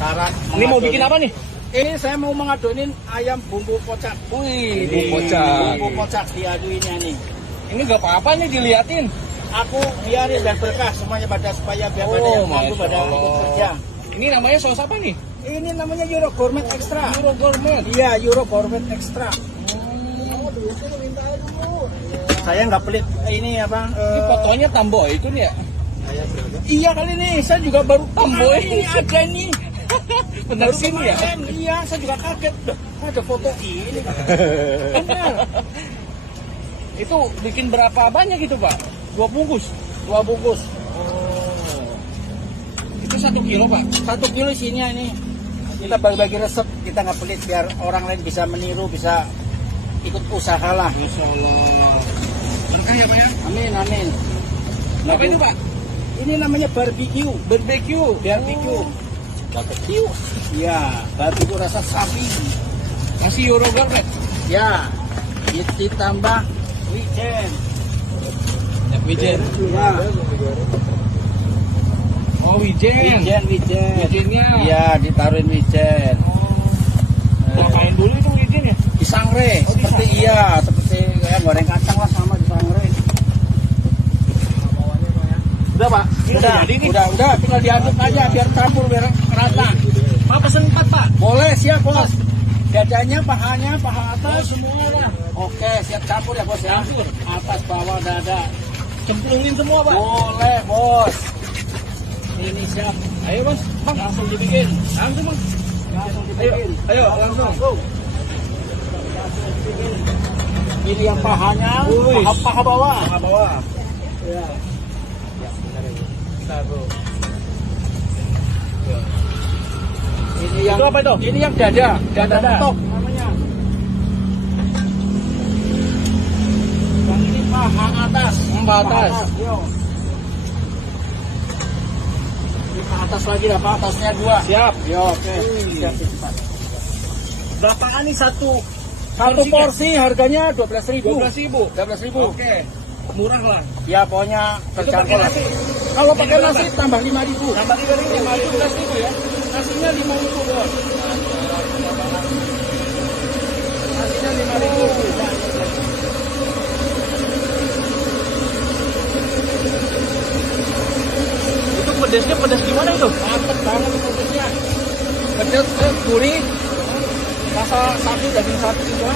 Saran. Ini mau bikin apa nih? Ini saya mau mengadonin ayam bumbu kocak. Wih, Ini kocak. bumbu kocak diaduinnya nih. Ini gak apa-apa nih diliatin. Aku biarin dan berkah semuanya pada supaya biar pada yang mampu Masya pada Allah. ikut kerja. Ini namanya saus apa nih? Ini namanya Euro Gourmet Extra. Euro Gourmet. Iya, Euro Gourmet Extra. Saya nggak pelit ini apa? Ini fotonya Tamboy itu nih ya? Iya kali ini, saya juga baru Tamboy. ini ada ini. Benar sini ya? Iya, saya juga kaget. Loh, ada foto ini. Benar. Itu bikin berapa banyak gitu Pak? 2 bungkus? 2 bungkus. Oh. Itu 1 kilo Pak? 1 kilo isinya ini. Kita bagi-bagi resep, kita nggak pelit biar orang lain bisa meniru, bisa ikut usaha lah. Masya Allah. Berkah ya Pak ya? Amin, amin. Apa itu Pak? Ini namanya barbecue. Barbecue. Barbecue. Barbecue. Iya, barbecue rasa sapi. Masih Euro Gourmet. Ya, ditambah wijen. Wijen. Ya, Oh wijen. wijen. Wijennya. Iya, ditaruhin wijen. Ngapain dulu itu wijen ya? Disangre, Oh, seperti disangre. iya, seperti kayak goreng kacang lah sama disangre. Udah Pak, Ini udah jadi nih? udah, tinggal diaduk aja biar campur biar rata. Pak pesen 4 Pak. Boleh, siap bos. Dadanya, pahanya, paha atas. Semua lah. Oke, siap campur ya bos ya. Campur. Atas, bawah, dada. Cemplungin semua Pak. Boleh bos. Ini siap. Ayo Bos, Bang langsung dibikin. Langsung Bang. Langsung Ayo, dibikin. ayo langsung. Ini yang pahanya, Wih. paha bawah. Paha bawah. Ya. Bentar, Bro. Ini yang Itu apa itu? Ini yang dada, dada Dada. mentok namanya. Yang ini paha atas. Paha atas. Yo. Ini paha atas lagi lah, paha atasnya 2. Siap. Yo, oke. Siap, cepat. Berapaan nih satu Porsi harganya 12.000. 12.000. 12.000. Oke. Murah lah. Ya pokoknya Itu terjangkau pakai lah. nasi. Kalau pakai Ini nasi berapa? tambah 5.000. Tambah 3.000. 15.000 ya. Nasinya 5.000 bos. Nasinya 5.000. Itu pedesnya pedas gimana itu? Mantep banget pedesnya. Pedes, gurih. Rasa sapi daging sapi juga.